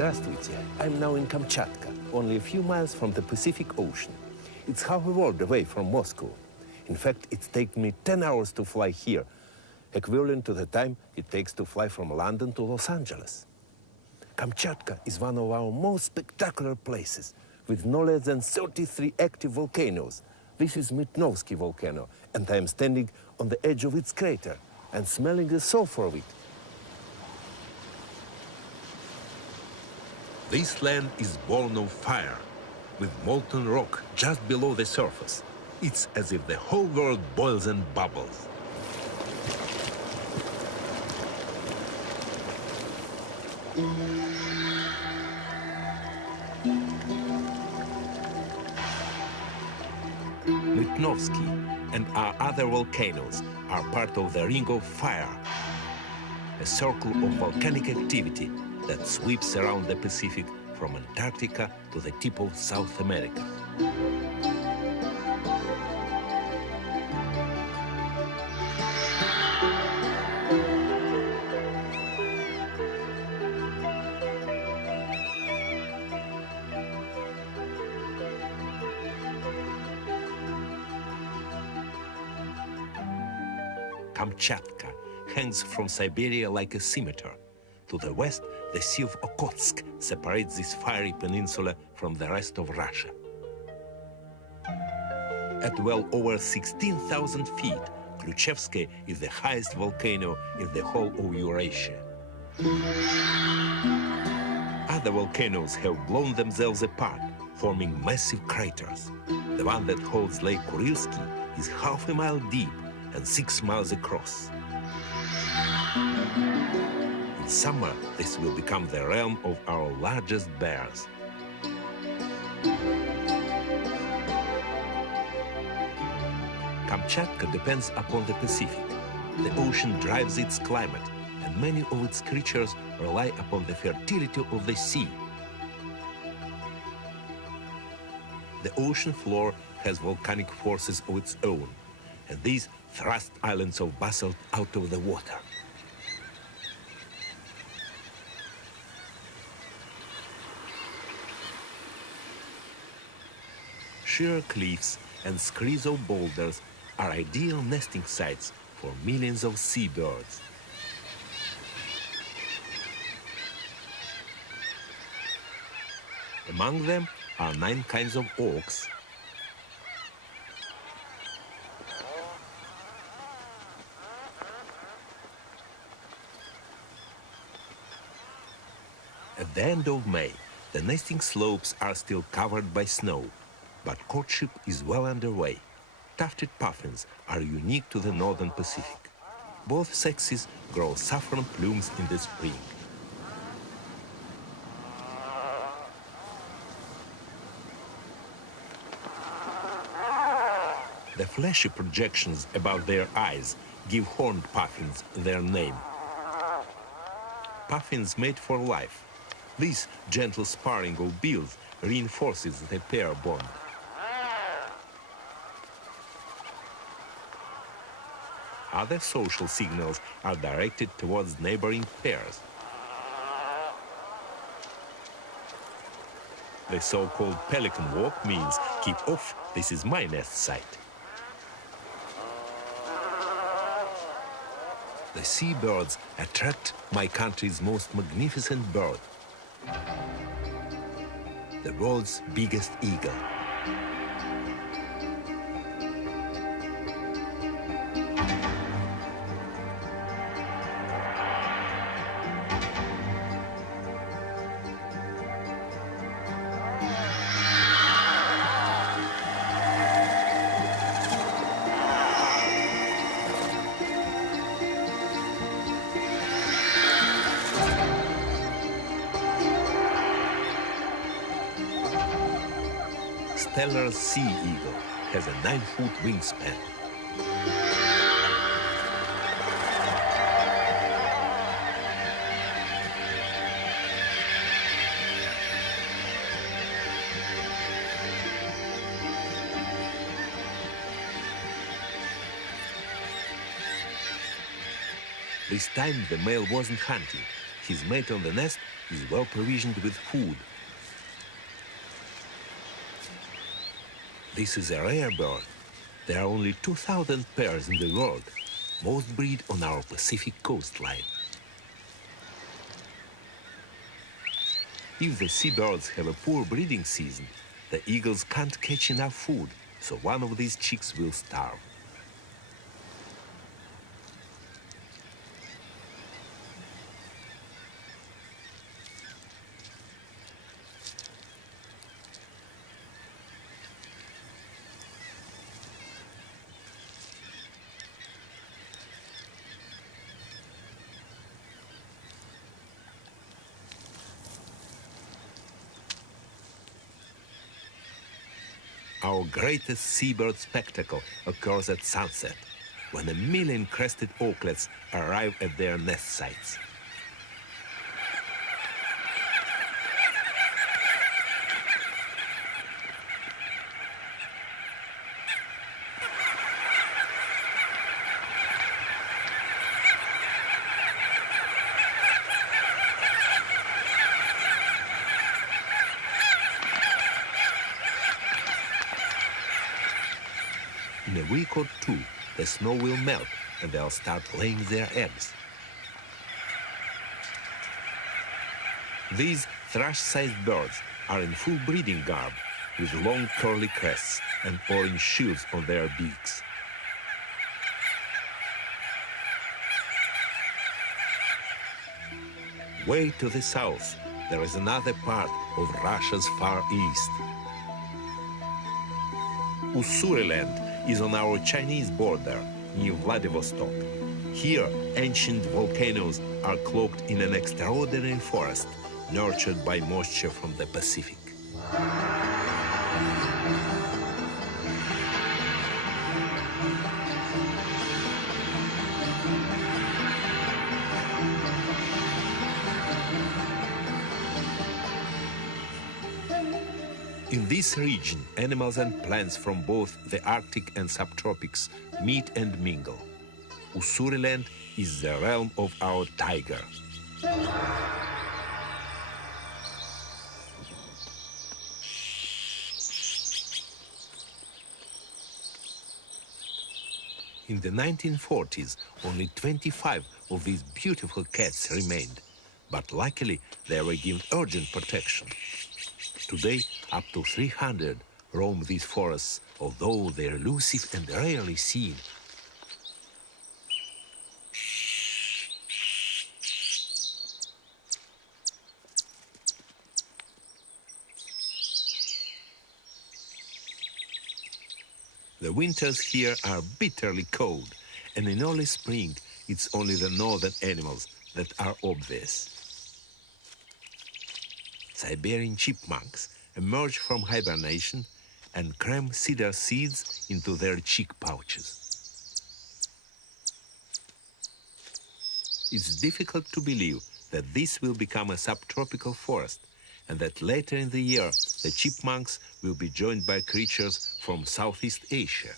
Здравствуйте. I'm now in Kamchatka, only a few miles from the Pacific Ocean. It's half a world away from Moscow. In fact, it's taken me 10 hours to fly here, equivalent to the time it takes to fly from London to Los Angeles. Kamchatka is one of our most spectacular places, with no less than 33 active volcanoes. This is Mitnovsky volcano, and I am standing on the edge of its crater and smelling the sulfur of it. This land is born of fire, with molten rock just below the surface. It's as if the whole world boils and bubbles. Mitnovsky and our other volcanoes are part of the Ring of Fire, a circle of volcanic activity that sweeps around the Pacific from Antarctica to the tip of South America. Kamchatka hangs from Siberia like a scimitar. To the west, the Sea of Okhotsk separates this fiery peninsula from the rest of Russia. At well over 16,000 feet, Klyuchevsky is the highest volcano in the whole of Eurasia. Other volcanoes have blown themselves apart, forming massive craters. The one that holds Lake Kurilsky is half a mile deep and 6 miles across. In summer, this will become the realm of our largest bears. Kamchatka depends upon the Pacific. The ocean drives its climate, and many of its creatures rely upon the fertility of the sea. The ocean floor has volcanic forces of its own, and these thrust islands of basalt out of the water. Sheer cliffs and screes of boulders are ideal nesting sites for millions of seabirds. Among them are 9 kinds of auks, At the end of May, the nesting slopes are still covered by snow, but courtship is well underway. Tufted puffins are unique to the northern Pacific. Both sexes grow saffron plumes in the spring. The fleshy projections above their eyes give horned puffins their name. Puffins mate for life. This gentle sparring of bills reinforces the pair bond. Other social signals are directed towards neighboring pairs. The so-called pelican walk means, keep off, this is my nest site. The seabirds attract my country's most magnificent bird, the world's biggest eagle. Steller's sea eagle has a 9-foot wingspan. This time the male wasn't hunting. His mate on the nest is well provisioned with food. This is a rare bird. There are only 2,000 pairs in the world. Most breed on our Pacific coastline. If the seabirds have a poor breeding season, the eagles can't catch enough food, so one of these chicks will starve. Our greatest seabird spectacle occurs at sunset, when 1,000,000 crested auklets arrive at their nest sites. In a week or two, the snow will melt and they'll start laying their eggs. These thrush-sized birds are in full breeding garb, with long curly crests and orange shields on their beaks. Way to the south, there is another part of Russia's Far East. Ussuriland is on our Chinese border, near Vladivostok. Here, ancient volcanoes are cloaked in an extraordinary forest, nurtured by moisture from the Pacific. In this region, animals and plants from both the Arctic and subtropics meet and mingle. Ussuriland is the realm of our tiger. In the 1940s, only 25 of these beautiful cats remained, but luckily they were given urgent protection. Today, up to 300 roam these forests, although they're elusive and rarely seen. The winters here are bitterly cold, and in early spring, it's only the northern animals that are obvious. Siberian chipmunks emerge from hibernation and cram cedar seeds into their cheek pouches. It's difficult to believe that this will become a subtropical forest and that later in the year the chipmunks will be joined by creatures from Southeast Asia.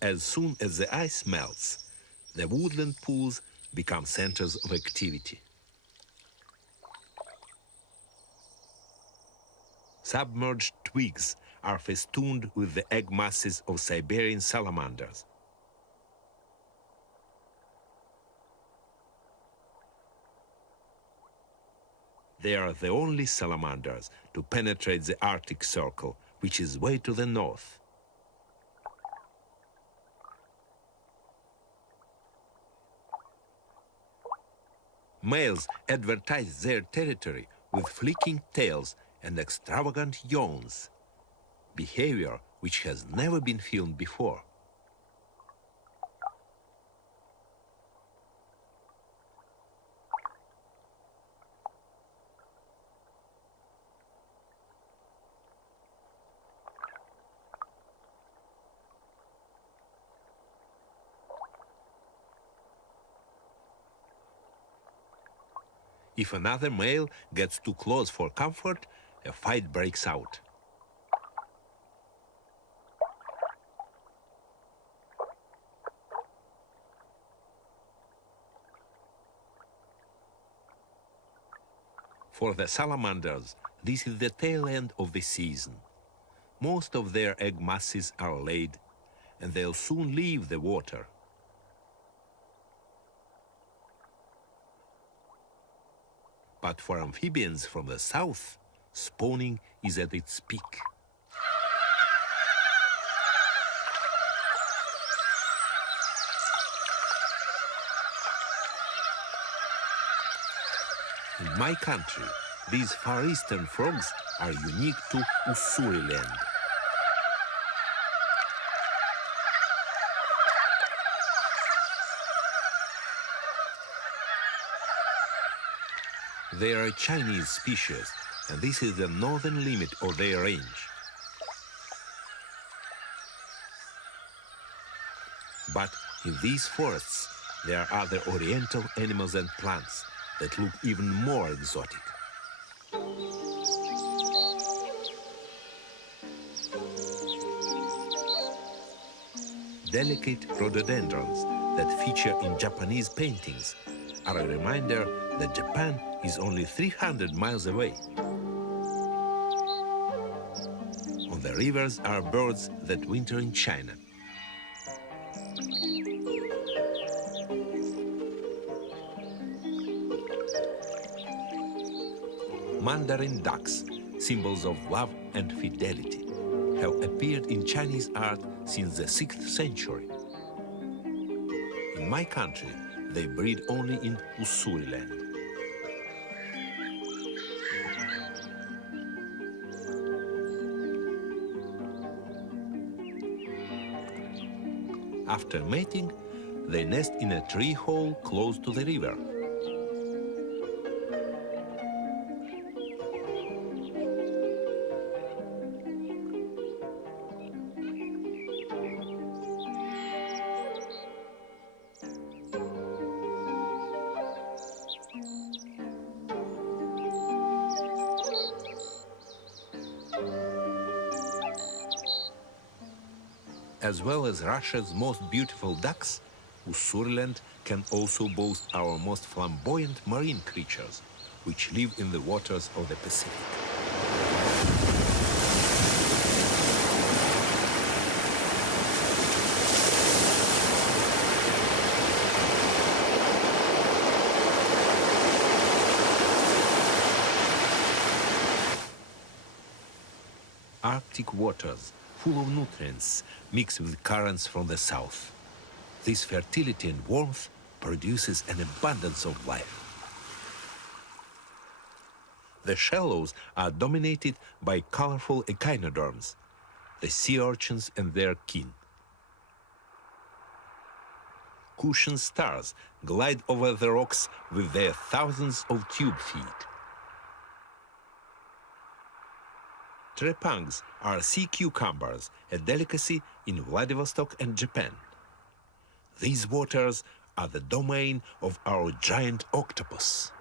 As soon as the ice melts, the woodland pools become centers of activity. Submerged twigs are festooned with the egg masses of Siberian salamanders. They are the only salamanders to penetrate the Arctic Circle, which is way to the north. Males advertise their territory with flicking tails and extravagant yawns, behavior which has never been filmed before. If another male gets too close for comfort, a fight breaks out. For the salamanders, this is the tail end of the season. Most of their egg masses are laid, and they'll soon leave the water. But for amphibians from the south, spawning is at its peak. In my country, these Far Eastern frogs are unique to Ussuriland. They are a Chinese species, and this is the northern limit of their range. But in these forests, there are other oriental animals and plants that look even more exotic. Delicate rhododendrons that feature in Japanese paintings are a reminder that Japan is only 300 miles away. On the rivers are birds that winter in China. Mandarin ducks, symbols of love and fidelity, have appeared in Chinese art since the 6th century. In my country, they breed only in Ussuriland. After mating, they nest in a tree hole close to the river. As well as Russia's most beautiful ducks, Ussuriland can also boast our most flamboyant marine creatures, which live in the waters of the Pacific. Arctic waters, full of nutrients, mix with currents from the south. This fertility and warmth produces an abundance of life. The shallows are dominated by colorful echinoderms, the sea urchins and their kin. Cushion stars glide over the rocks with their thousands of tube feet. Trepangs are sea cucumbers, a delicacy in Vladivostok and Japan. These waters are the domain of our giant octopus.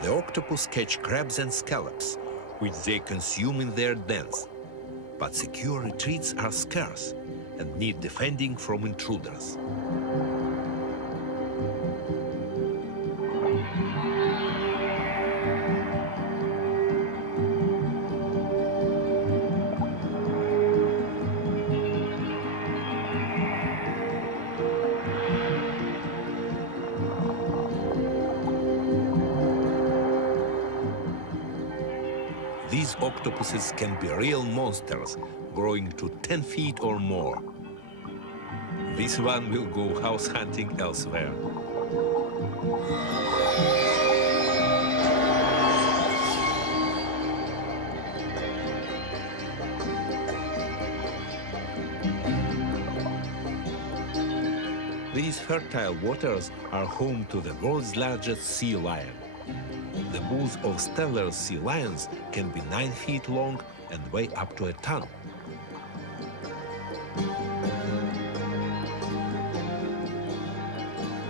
The octopus catch crabs and scallops, which they consume in their dens. But secure retreats are scarce and need defending from intruders. These octopuses can be real monsters, growing to 10 feet or more. This one will go house hunting elsewhere. These fertile waters are home to the world's largest sea lion. The bulls of stellar sea lions can be 9 feet long and weigh up to a ton.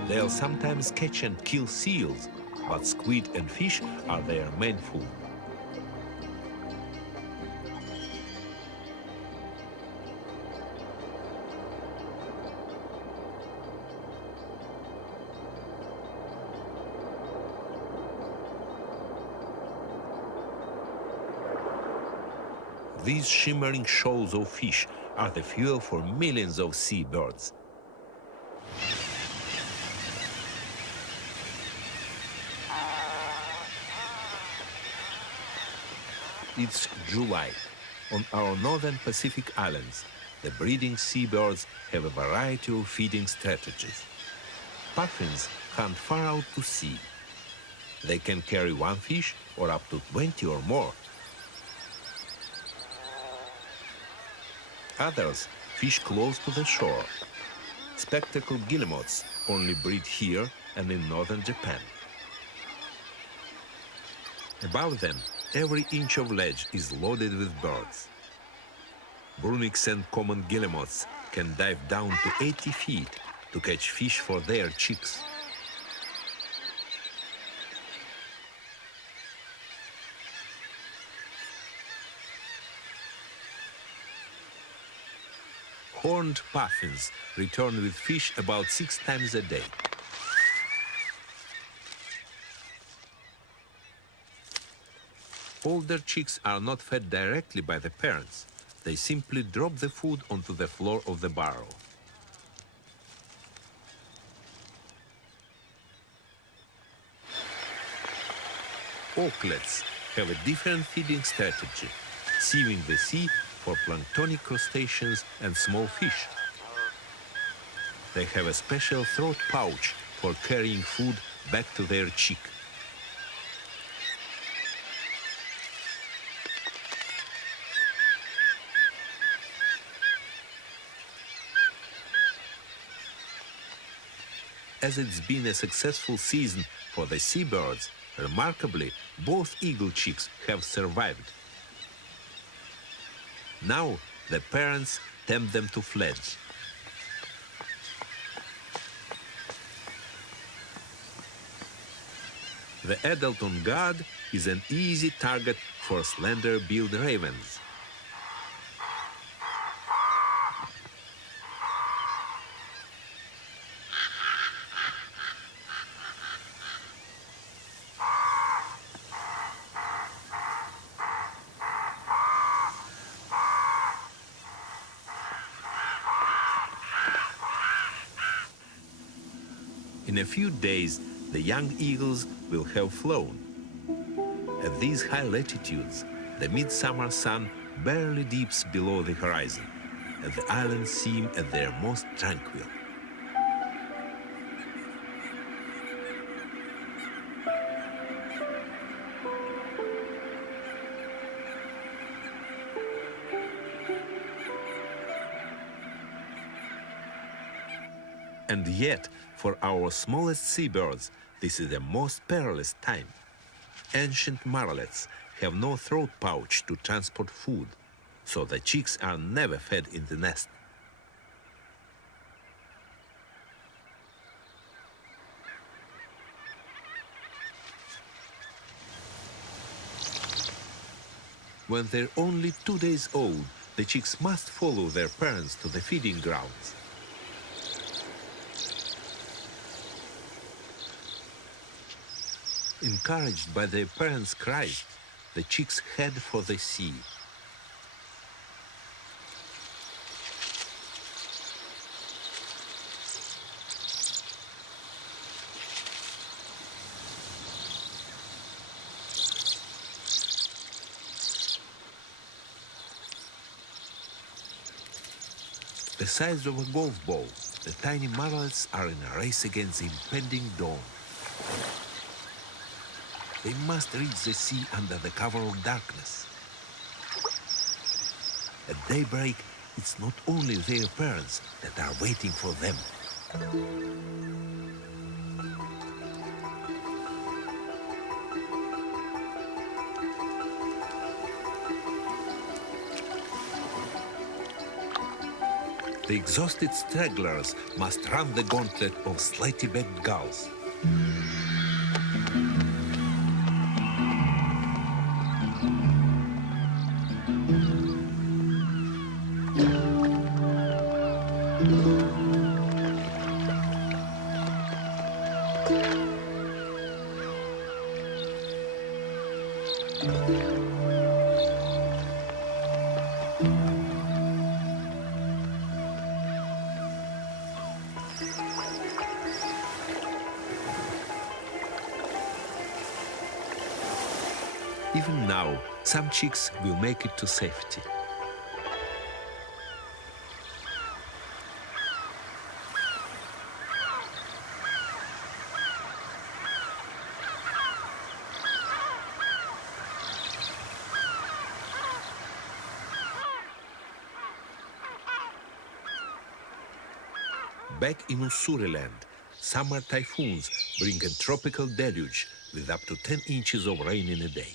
They'll sometimes catch and kill seals, but squid and fish are their main food. These shimmering shoals of fish are the fuel for millions of seabirds. It's July. On our northern Pacific islands, the breeding seabirds have a variety of feeding strategies. Puffins hunt far out to sea. They can carry one fish or up to 20 or more. Others fish close to the shore. Spectacled guillemots only breed here and in northern Japan. Above them, every inch of ledge is loaded with birds. Bruniks and common guillemots can dive down to 80 feet to catch fish for their chicks. Horned puffins return with fish about 6 times a day. Older chicks are not fed directly by the parents. They simply drop the food onto the floor of the burrow. Auklets have a different feeding strategy, sieving the sea for planktonic crustaceans and small fish. They have a special throat pouch for carrying food back to their chick. As it's been a successful season for the seabirds, remarkably, both eagle chicks have survived. Now, the parents tempt them to fledge. The adult on guard is an easy target for slender-billed ravens. In a few days, the young eagles will have flown. At these high latitudes, the midsummer sun barely dips below the horizon, and the islands seem at their most tranquil. And yet, for our smallest seabirds, this is the most perilous time. Ancient marlets have no throat pouch to transport food, so the chicks are never fed in the nest. When they're only 2 days old, the chicks must follow their parents to the feeding grounds. Encouraged by their parents' cries, the chicks head for the sea. The size of a golf ball, the tiny marlets are in a race against the impending dawn. They must reach the sea under the cover of darkness. At daybreak, it's not only their parents that are waiting for them. The exhausted stragglers must run the gauntlet of slightly-backed gulls. Even now, some chicks will make it to safety. Back in Ussuri-land, summer typhoons bring a tropical deluge with up to 10 inches of rain in a day.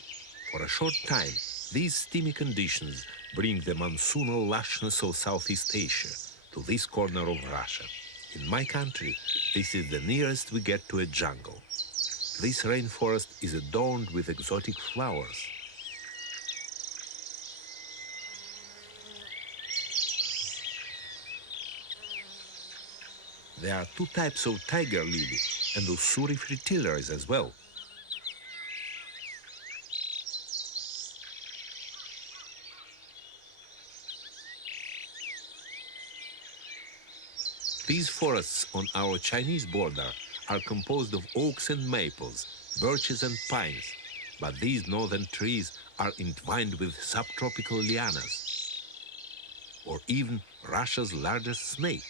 For a short time, these steamy conditions bring the monsoonal lushness of Southeast Asia to this corner of Russia. In my country, this is the nearest we get to a jungle. This rainforest is adorned with exotic flowers. There are two types of tiger lily and Ussuri fritillaries as well. These forests on our Chinese border are composed of oaks and maples, birches and pines, but these northern trees are entwined with subtropical lianas, or even Russia's largest snake.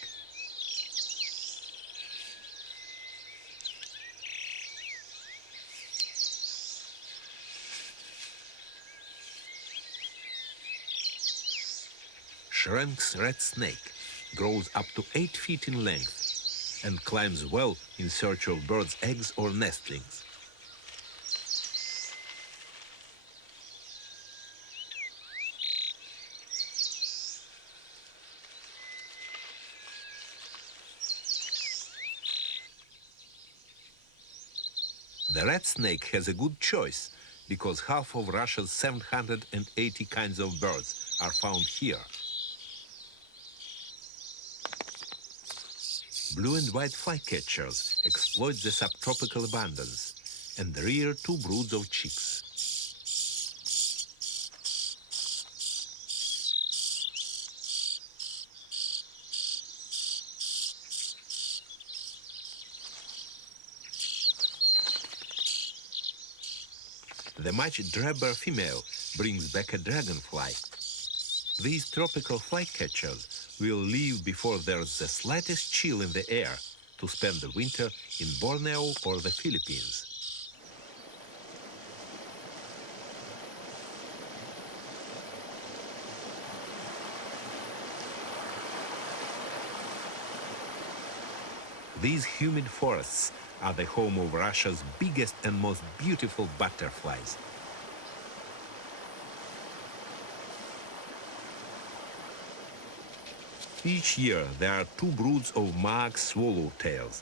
Schrenk's red snake grows up to 8 feet in length and climbs well in search of birds' eggs or nestlings. The red snake has a good choice because half of Russia's 780 kinds of birds are found here. Blue and white flycatchers exploit the subtropical abundance and rear 2 broods of chicks. The much drabber female brings back a dragonfly. These tropical flycatchers will leave before there's the slightest chill in the air to spend the winter in Borneo or the Philippines. These humid forests are the home of Russia's biggest and most beautiful butterflies. Each year there are 2 broods of Maag swallowtails.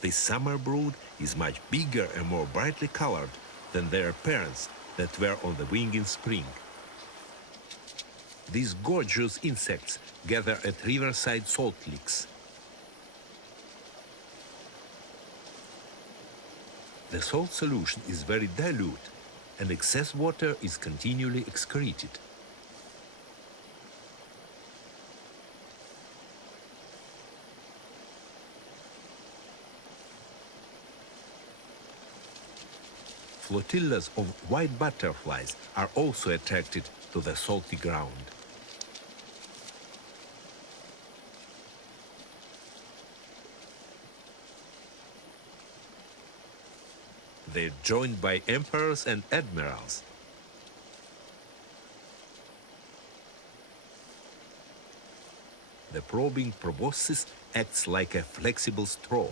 This summer brood is much bigger and more brightly colored than their parents that were on the wing in spring. These gorgeous insects gather at riverside salt licks. The salt solution is very dilute, and excess water is continually excreted. Flotillas of white butterflies are also attracted to the salty ground. They're joined by emperors and admirals. The probing proboscis acts like a flexible straw.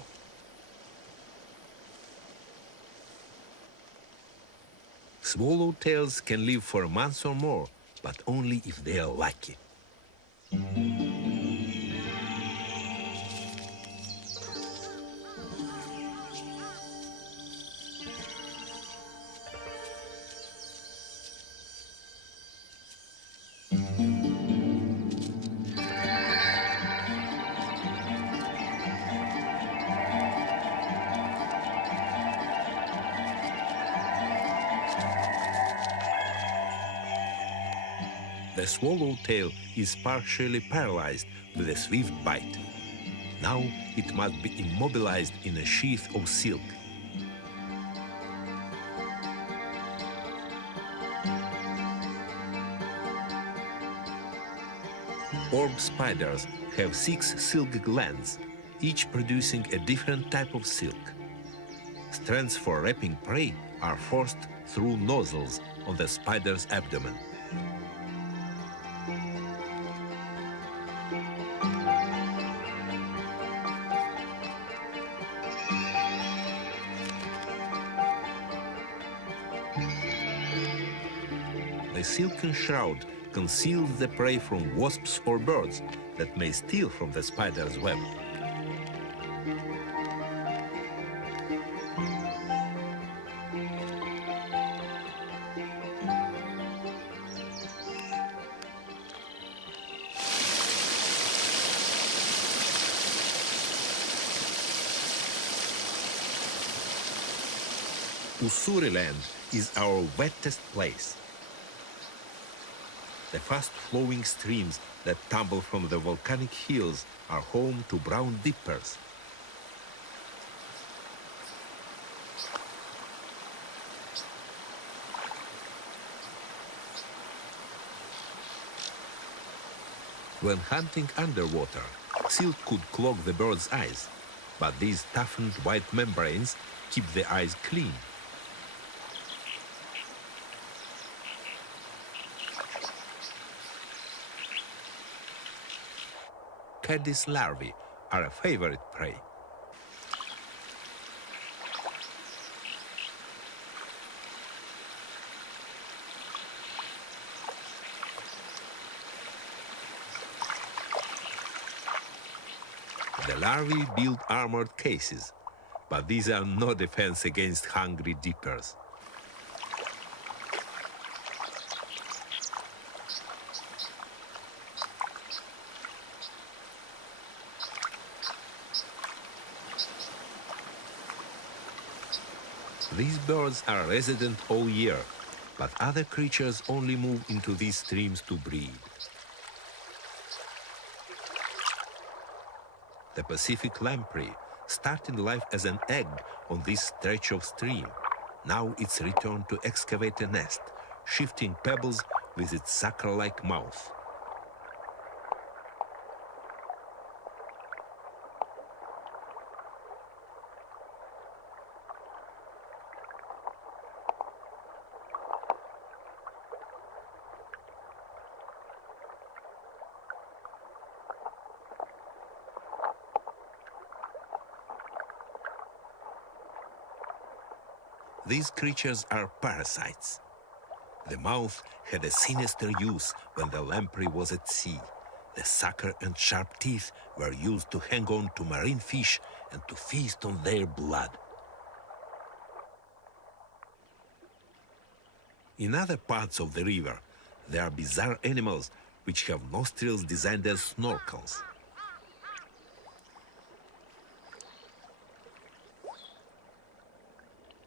Swallowtails can live for a month or more, but only if they are lucky. The swallowtail is partially paralyzed with a swift bite. Now it must be immobilized in a sheath of silk. Orb spiders have 6 silk glands, each producing a different type of silk. Strands for wrapping prey are forced through nozzles on the spider's abdomen. The silken shroud conceals the prey from wasps or birds that may steal from the spider's web. Ussuriland is our wettest place. The fast-flowing streams that tumble from the volcanic hills are home to brown dippers. When hunting underwater, silk could clog the bird's eyes, but these toughened white membranes keep the eyes clean. Caddis larvae are a favorite prey. The larvae build armored cases, but these are no defense against hungry dippers. These birds are resident all year, but other creatures only move into these streams to breed. The Pacific lamprey started life as an egg on this stretch of stream. Now it's returned to excavate a nest, shifting pebbles with its sucker-like mouth. These creatures are parasites. The mouth had a sinister use when the lamprey was at sea. The sucker and sharp teeth were used to hang on to marine fish and to feast on their blood. In other parts of the river, there are bizarre animals which have nostrils designed as snorkels.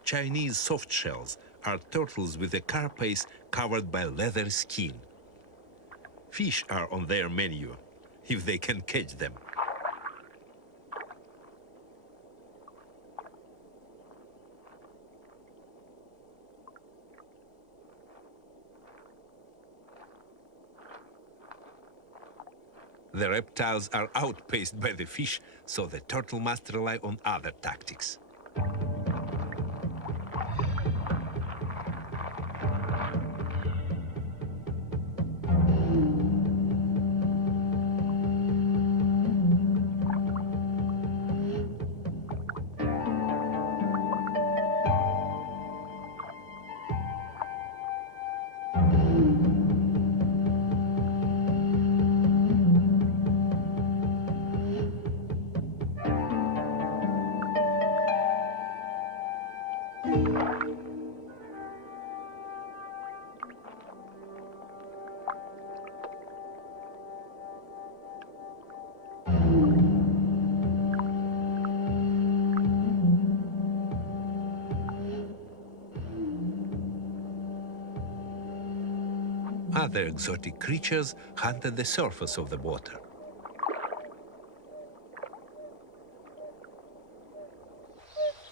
Chinese softshells are turtles with a carapace covered by leather skin. Fish are on their menu, if they can catch them. The reptiles are outpaced by the fish, so the turtle must rely on other tactics. Other exotic creatures hunt at the surface of the water.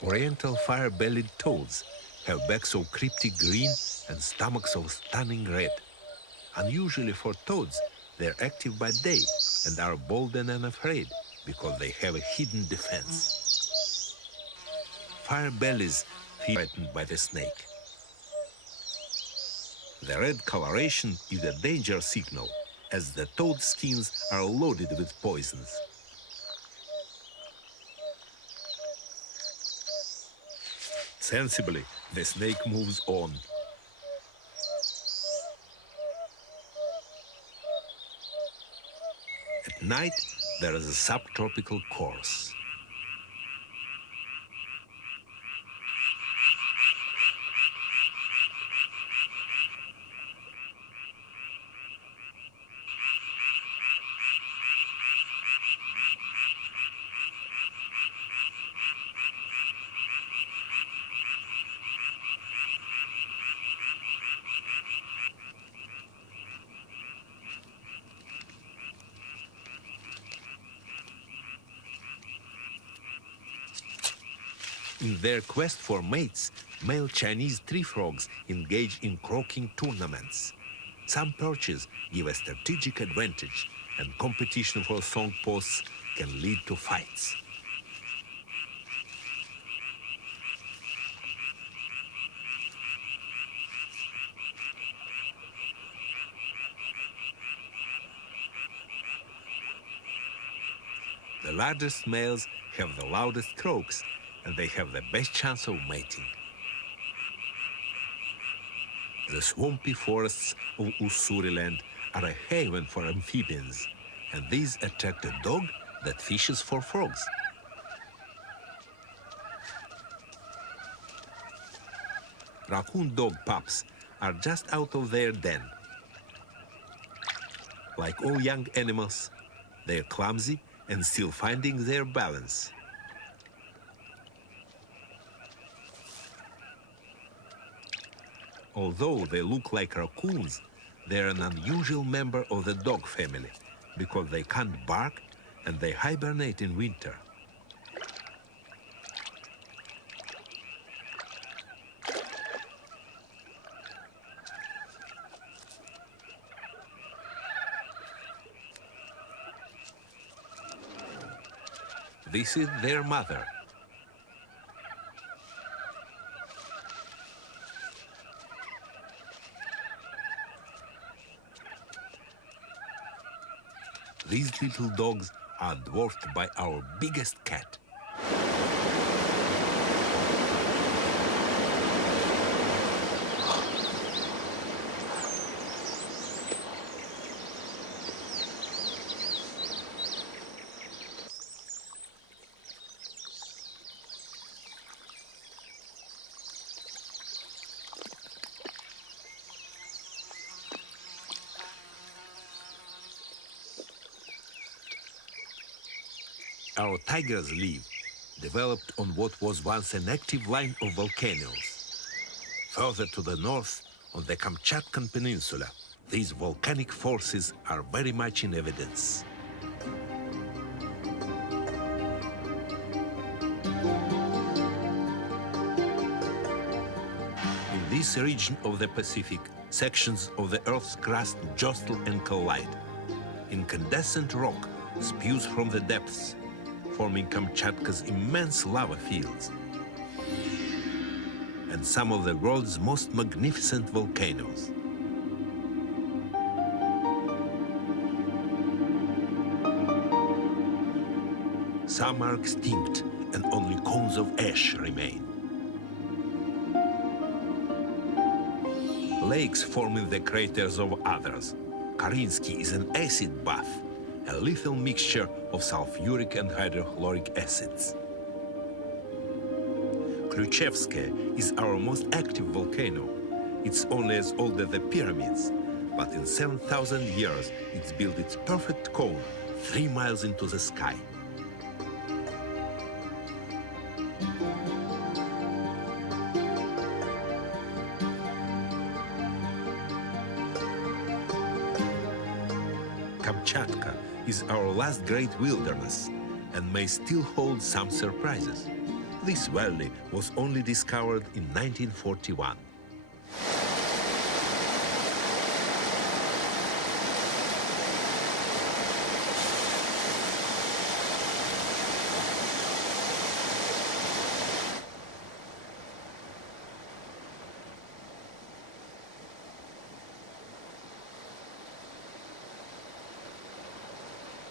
Oriental fire-bellied toads have backs of cryptic green and stomachs of stunning red. Unusually for toads, they're active by day and are bold and unafraid because they have a hidden defense. Fire bellies feel threatened by the snake. The red coloration is a danger signal, as the toad skins are loaded with poisons. Sensibly, the snake moves on. At night, there is a subtropical course. In their quest for mates, male Chinese tree frogs engage in croaking tournaments. Some perches give a strategic advantage, and competition for song posts can lead to fights. The largest males have the loudest croaks, and they have the best chance of mating. The swampy forests of Ussuriland are a haven for amphibians, and these attract a dog that fishes for frogs. Raccoon dog pups are just out of their den. Like all young animals, they are clumsy and still finding their balance. Although they look like raccoons, they're an unusual member of the dog family because they can't bark and they hibernate in winter. This is their mother. These little dogs are dwarfed by our biggest cat. Our tigers live, developed on what was once an active line of volcanoes. Further to the north, on the Kamchatkan Peninsula, these volcanic forces are very much in evidence. In this region of the Pacific, sections of the Earth's crust jostle and collide. Incandescent rock spews from the depths, forming Kamchatka's immense lava fields and some of the world's most magnificent volcanoes. Some are extinct and only cones of ash remain. Lakes form in the craters of others. Karinsky is an acid bath, a lethal mixture of sulfuric and hydrochloric acids. Klyuchevskaya is our most active volcano. It's only as old as the pyramids, but in 7,000 years it's built its perfect cone 3 miles into the sky. Kamchatka is our last great wilderness and may still hold some surprises. This valley was only discovered in 1941.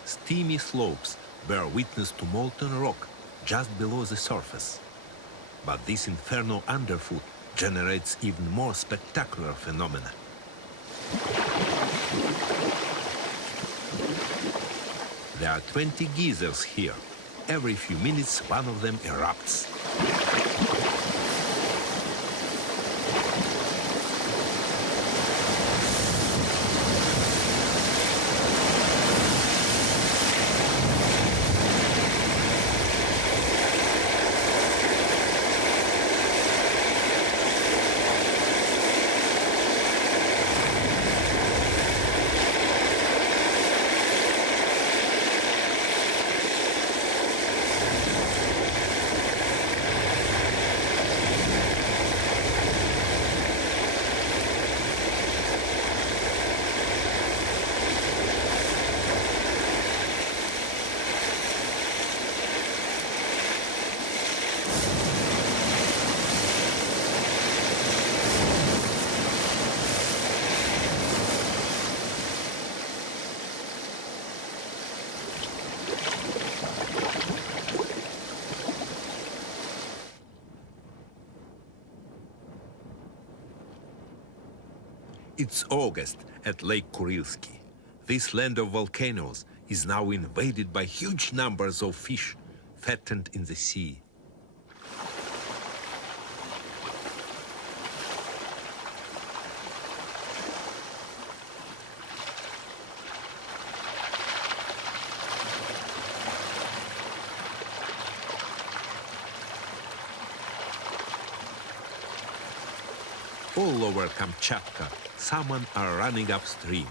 Steamy slopes bear witness to molten rock just below the surface. But this inferno underfoot generates even more spectacular phenomena. There are 20 geysers here. Every few minutes, one of them erupts. It's August at Lake Kurilsky. This land of volcanoes is now invaded by huge numbers of fish fattened in the sea. All over Kamchatka, salmon are running upstream.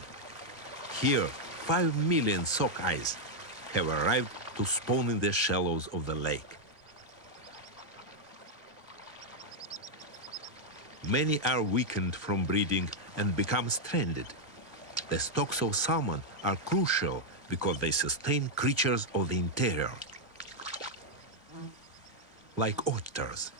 Here, 5 million sockeyes have arrived to spawn in the shallows of the lake. Many are weakened from breeding and become stranded. The stocks of salmon are crucial because they sustain creatures of the interior, like otters.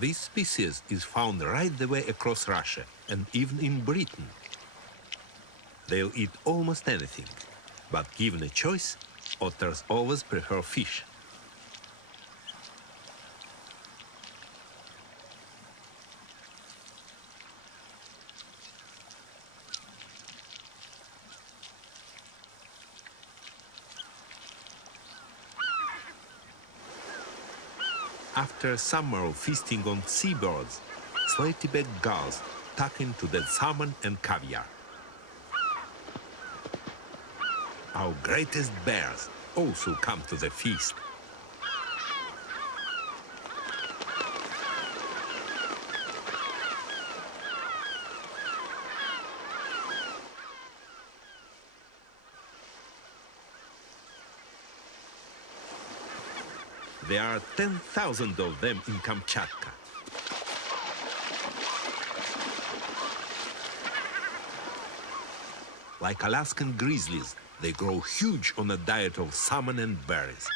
This species is found right the way across Russia and even in Britain. They'll eat almost anything, but given a choice, otters always prefer fish. After a summer of feasting on seabirds, slaty-backed gulls tuck into dead salmon and caviar. Our greatest bears also come to the feast. There are 10,000 of them in Kamchatka. Like Alaskan grizzlies, they grow huge on a diet of salmon and berries.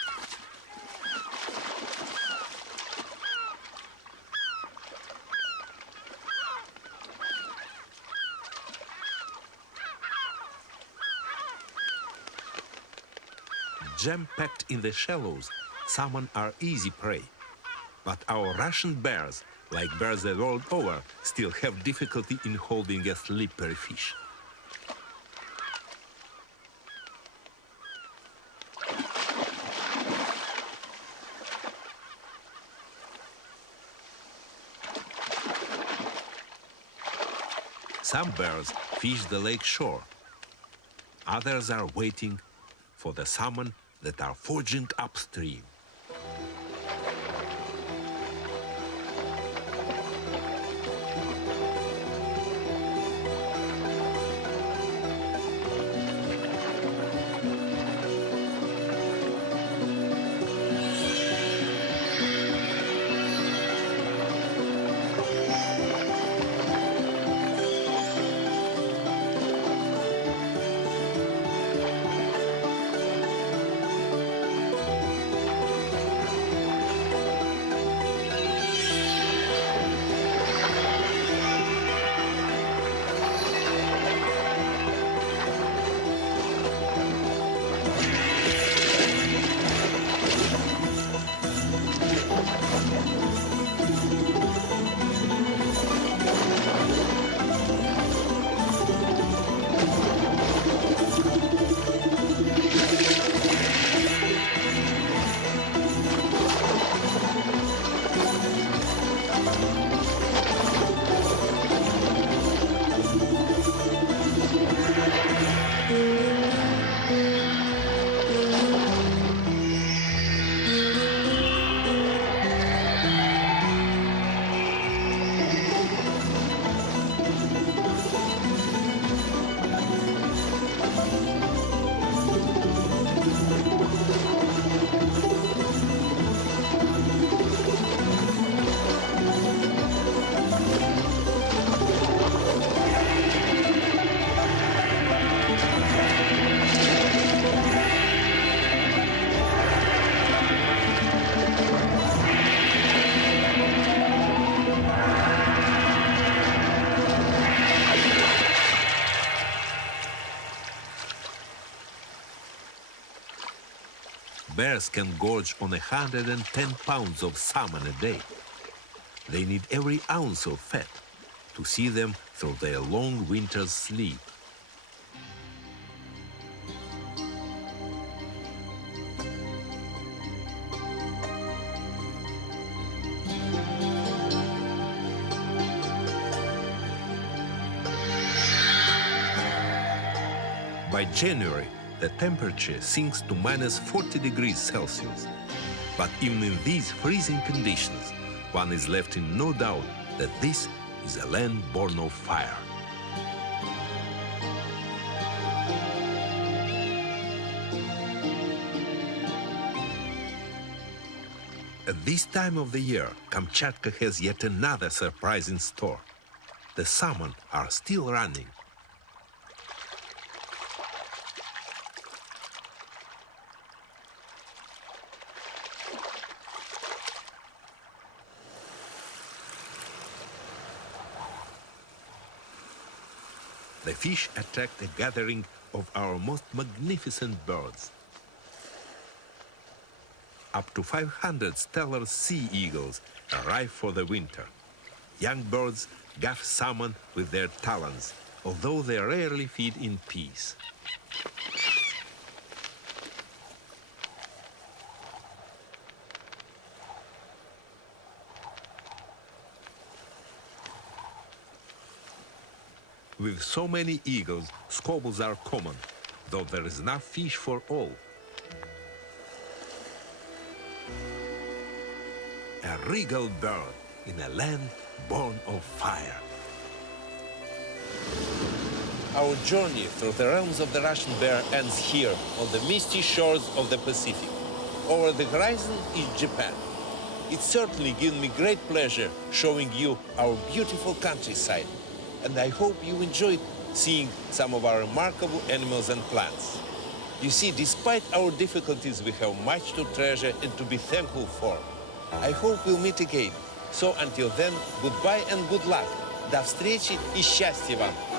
Jam-packed in the shallows, salmon are easy prey. But our Russian bears, like bears the world over, still have difficulty in holding a slippery fish. Some bears fish the lake shore. Others are waiting for the salmon that are forging upstream. Bears can gorge on 110 pounds of salmon a day. They need every ounce of fat to see them through their long winter's sleep. By January, the temperature sinks to minus 40 degrees Celsius. But even in these freezing conditions, one is left in no doubt that this is a land born of fire. At this time of the year, Kamchatka has yet another surprise in store. The salmon are still running. The fish attract a gathering of our most magnificent birds. Up to 500 stellar sea eagles arrive for the winter. Young birds gaff salmon with their talons, although they rarely feed in peace. With so many eagles, squabbles are common, though there is enough fish for all. A regal bird in a land born of fire. Our journey through the realms of the Russian bear ends here, on the misty shores of the Pacific. Over the horizon is Japan. It certainly gives me great pleasure showing you our beautiful countryside. And I hope you enjoyed seeing some of our remarkable animals and plants. You see, despite our difficulties, we have much to treasure and to be thankful for. I hope we'll meet again. So until then, goodbye and good luck. До встречи и счастья вам!